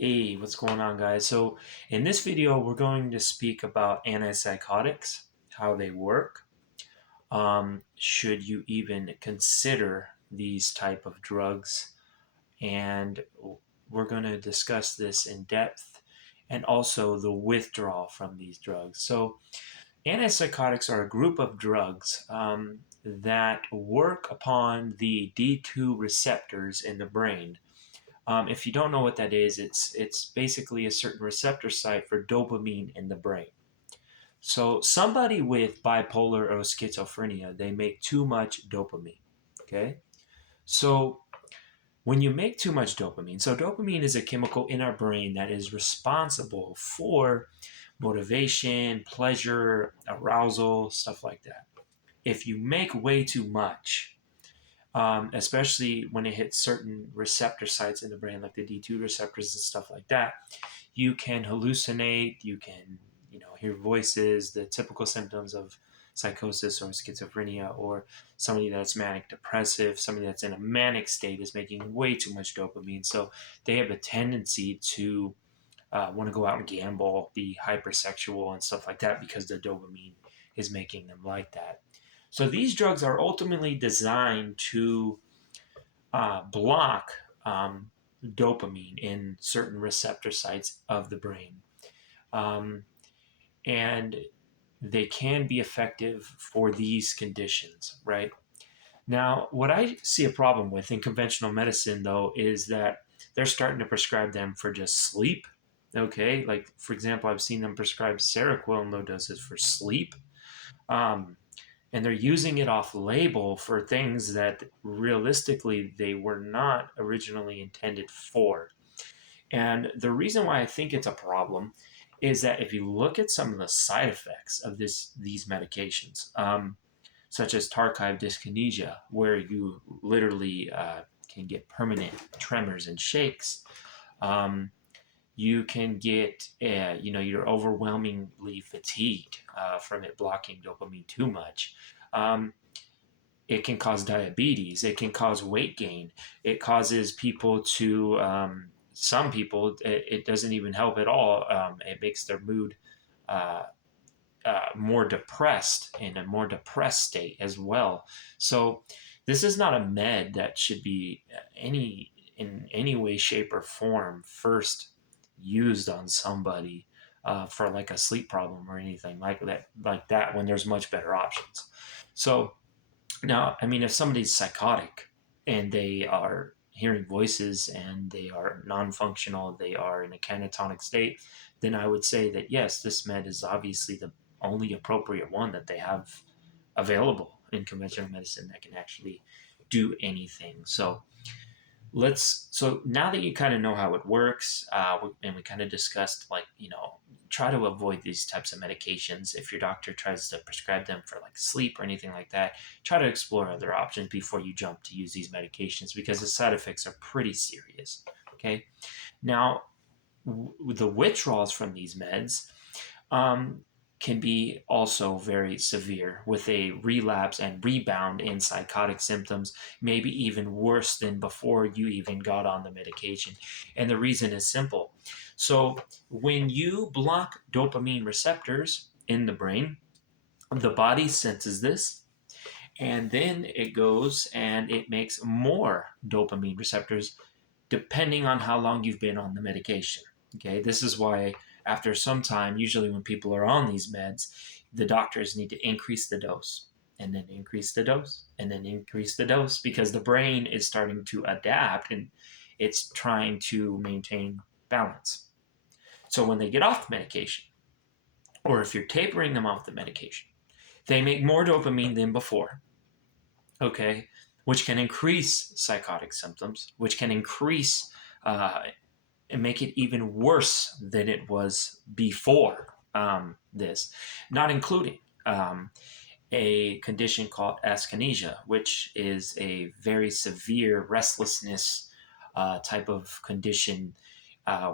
Hey, what's going on, guys? So, in this video, we're going to speak about antipsychotics, how they work. Should you even consider these type of drugs? And we're going to discuss this in depth, and also the withdrawal from these drugs. So, antipsychotics are a group of drugs that work upon the D2 receptors in the brain. If you don't know what that is, it's basically a certain receptor site for dopamine in the brain. So somebody with bipolar or schizophrenia, they make too much dopamine. Okay, so when you make too much dopamine, so dopamine is a chemical in our brain that is responsible for motivation, pleasure, arousal, stuff like that. If you make way too much, especially when it hits certain receptor sites in the brain, like the D2 receptors and stuff like that, you can hallucinate, you can, hear voices, the typical symptoms of psychosis or schizophrenia, or somebody that's manic depressive, somebody that's in a manic state is making way too much dopamine. So they have a tendency to want to go out and gamble, be hypersexual and stuff like that because the dopamine is making them like that. So these drugs are ultimately designed to block dopamine in certain receptor sites of the brain. And they can be effective for these conditions, right? Now, what I see a problem with in conventional medicine, though, is that they're starting to prescribe them for just sleep. Okay, like for example, I've seen them prescribe Seroquel in low doses for sleep. Um, and they're using it off label for things that realistically they were not originally intended for. And the reason why I think it's a problem is that if you look at some of the side effects of these medications, such as tardive dyskinesia, where you literally can get permanent tremors and shakes. You can get, you're overwhelmingly fatigued from it blocking dopamine too much. It can cause diabetes. It can cause weight gain. It causes people to, some people, it doesn't even help at all. It makes their mood more depressed, in a more depressed state as well. So this is not a med that should be in any way, shape, or form first used on somebody for like a sleep problem or anything like that when there's much better options. So now, I mean, if somebody's psychotic and they are hearing voices and they are non-functional, they are in a catatonic state, then I would say that yes, this med is obviously the only appropriate one that they have available in conventional medicine that can actually do anything. So now that you kind of know how it works, and we kind of discussed, like, try to avoid these types of medications. If your doctor tries to prescribe them for like sleep or anything like that, try to explore other options before you jump to use these medications, because the side effects are pretty serious. Okay, now the withdrawals from these meds can be also very severe, with a relapse and rebound in psychotic symptoms, maybe even worse than before you even got on the medication. And the reason is simple. So when you block dopamine receptors in the brain, the body senses this, and then it goes and it makes more dopamine receptors depending on how long you've been on the medication. Okay, this is why after some time, usually when people are on these meds, the doctors need to increase the dose, and then increase the dose, and then increase the dose, because the brain is starting to adapt and it's trying to maintain balance. So when they get off the medication, or if you're tapering them off the medication, they make more dopamine than before. Okay, which can increase psychotic symptoms, which can increase and make it even worse than it was before this, not including a condition called dyskinesia, which is a very severe restlessness type of condition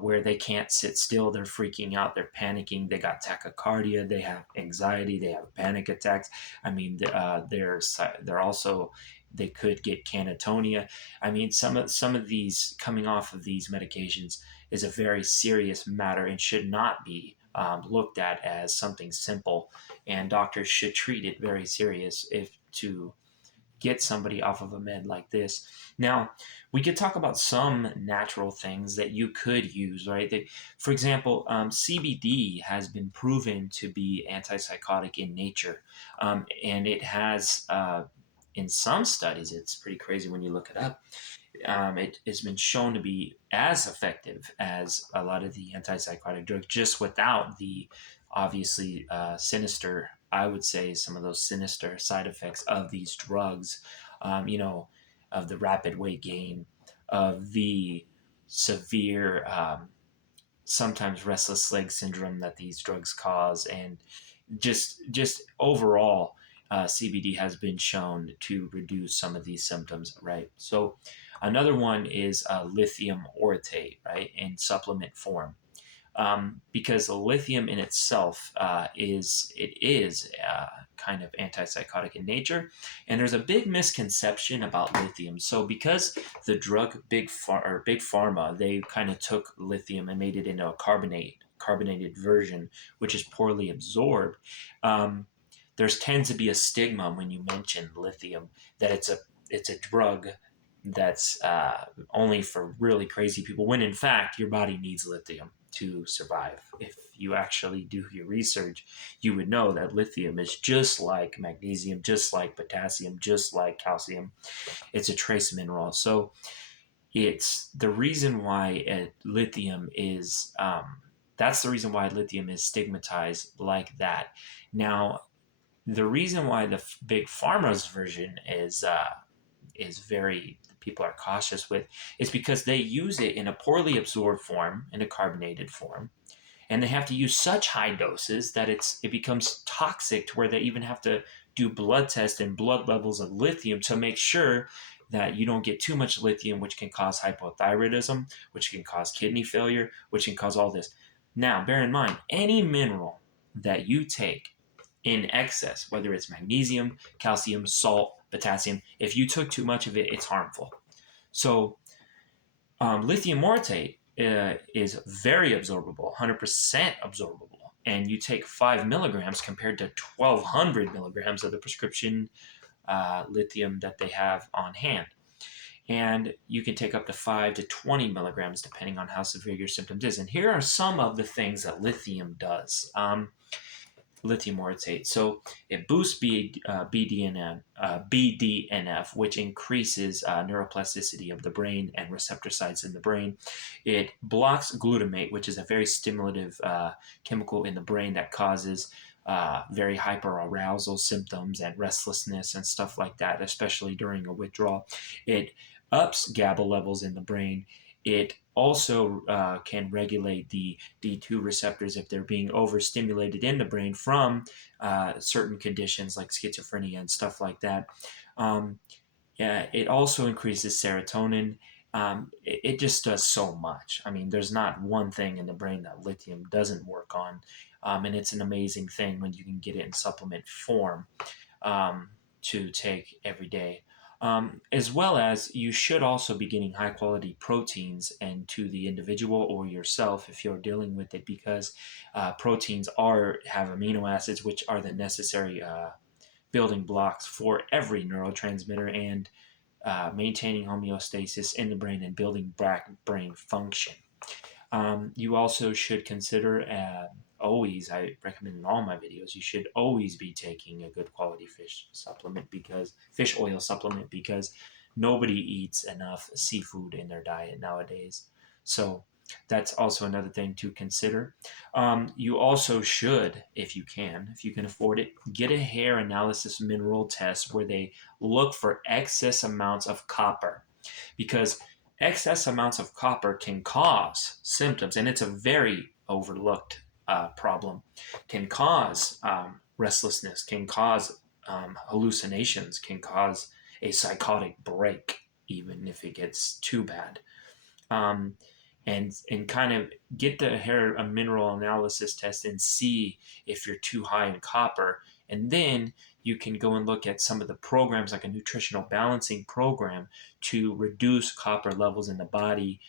where they can't sit still. They're freaking out. They're panicking. They got tachycardia. They have anxiety. They have panic attacks. I mean, they're also, they could get canatonia. I mean, some of these coming off of these medications is a very serious matter and should not be looked at as something simple. And doctors should treat it very serious if to get somebody off of a med like this. Now, we could talk about some natural things that you could use, right? For example, CBD has been proven to be antipsychotic in nature, and it has. In some studies, it's pretty crazy when you look it up. It has been shown to be as effective as a lot of the antipsychotic drugs, just without the obviously sinister, I would say, some of those sinister side effects of these drugs, of the rapid weight gain, of the severe, sometimes restless leg syndrome that these drugs cause, and just overall, CBD has been shown to reduce some of these symptoms, right? So another one is lithium orotate, right, in supplement form. Because the lithium in itself is kind of antipsychotic in nature, and there's a big misconception about lithium. So because the drug Big Pharma, they kind of took lithium and made it into a carbonated version, which is poorly absorbed. There's tends to be a stigma when you mention lithium that it's a drug that's only for really crazy people, when in fact your body needs lithium to survive. If you actually do your research, you would know that lithium is just like magnesium, just like potassium, just like calcium. It's a trace mineral. So it's the reason why lithium is that's the reason why lithium is stigmatized like that. Now, the reason why the Big Pharma's version is very, people are cautious with, is because they use it in a poorly absorbed form, in a carbonated form, and they have to use such high doses that it becomes toxic, to where they even have to do blood tests and blood levels of lithium to make sure that you don't get too much lithium, which can cause hypothyroidism, which can cause kidney failure, which can cause all this. Now, bear in mind, any mineral that you take in excess, whether it's magnesium, calcium, salt, potassium, if you took too much of it, it's harmful. So lithium orotate is very absorbable, 100% absorbable. And you take 5 milligrams compared to 1,200 milligrams of the prescription lithium that they have on hand. And you can take up to 5 to 20 milligrams depending on how severe your symptoms is. And here are some of the things that lithium does. Lithium orotate. So it boosts BDNF, which increases neuroplasticity of the brain and receptor sites in the brain. It blocks glutamate, which is a very stimulative chemical in the brain that causes very hyperarousal symptoms and restlessness and stuff like that, especially during a withdrawal. It ups GABA levels in the brain. It also can regulate the D2 receptors if they're being overstimulated in the brain from certain conditions like schizophrenia and stuff like that. Yeah, it also increases serotonin. It just does so much. I mean, there's not one thing in the brain that lithium doesn't work on. And it's an amazing thing when you can get it in supplement form to take every day. As well as, you should also be getting high quality proteins and to the individual or yourself if you're dealing with it, because proteins have amino acids, which are the necessary building blocks for every neurotransmitter, and maintaining homeostasis in the brain and building back brain function. You also should consider always, I recommend in all my videos, you should always be taking a good quality fish oil supplement, because nobody eats enough seafood in their diet nowadays. So that's also another thing to consider. You also should, if you can afford it, get a hair analysis mineral test where they look for excess amounts of copper, because excess amounts of copper can cause symptoms, and it's a very overlooked problem. Can cause restlessness, can cause hallucinations, can cause a psychotic break, even if it gets too bad. and kind of get the hair a mineral analysis test and see if you're too high in copper. And then you can go and look at some of the programs, like a nutritional balancing program, to reduce copper levels in the body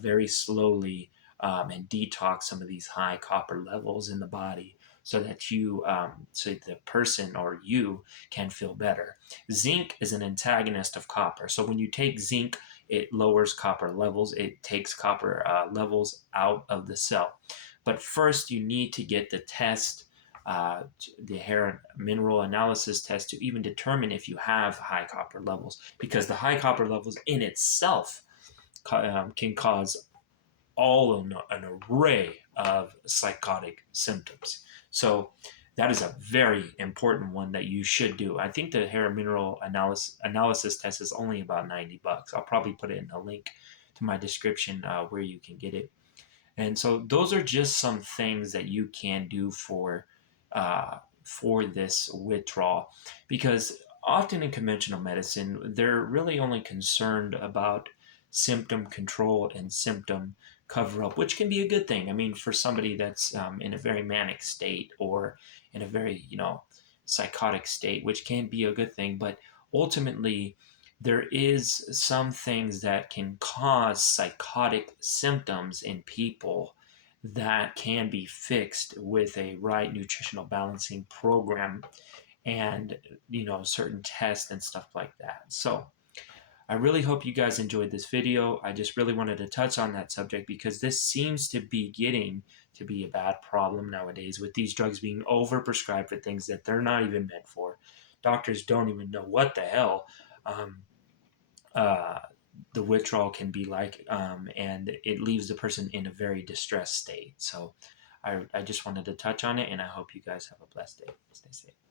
very slowly, and detox some of these high copper levels in the body, so that so the person or you can feel better. Zinc is an antagonist of copper. So when you take zinc, it lowers copper levels. It takes copper levels out of the cell. But first, you need to get the test, the hair mineral analysis test, to even determine if you have high copper levels, because the high copper levels in itself can cause an array of psychotic symptoms. So that is a very important one that you should do. I think the hair mineral analysis test is only about $90. I'll probably put it in a link to my description where you can get it. And so those are just some things that you can do for this withdrawal, because often in conventional medicine, they're really only concerned about symptom control and symptom cover up, which can be a good thing. I mean, for somebody that's in a very manic state, or in a very, psychotic state, which can be a good thing. But ultimately, there is some things that can cause psychotic symptoms in people that can be fixed with a right nutritional balancing program, and certain tests and stuff like that. So I really hope you guys enjoyed this video. I just really wanted to touch on that subject, because this seems to be getting to be a bad problem nowadays, with these drugs being overprescribed for things that they're not even meant for. Doctors don't even know what the hell um, uh, the withdrawal can be like, and it leaves the person in a very distressed state. So I just wanted to touch on it, and I hope you guys have a blessed day. Stay safe.